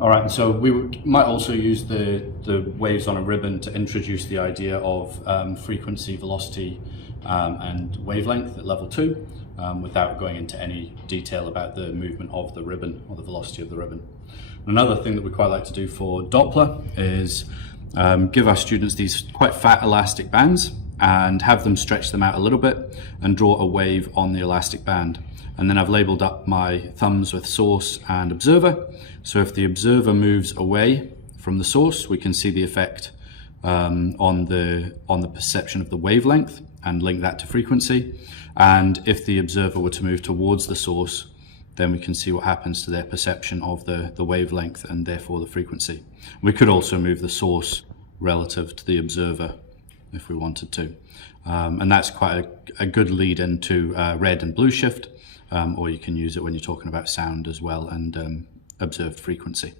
All right, so might also use the waves on a ribbon to introduce the idea of frequency, velocity, and wavelength at level 2, without going into any detail about the movement of the ribbon or the velocity of the ribbon. Another thing that we quite like to do for Doppler is give our students these quite fat elastic bands and have them stretch them out a little bit and draw a wave on the elastic band. And then I've labeled up my thumbs with source and observer. So if the observer moves away from the source, we can see the effect on the perception of the wavelength and link that to frequency. And if the observer were to move towards the source, then we can see what happens to their perception of the wavelength and therefore the frequency. We could also move the source relative to the observer if we wanted to. And that's quite a good lead into red and blue shift, or you can use it when you're talking about sound as well and observed frequency.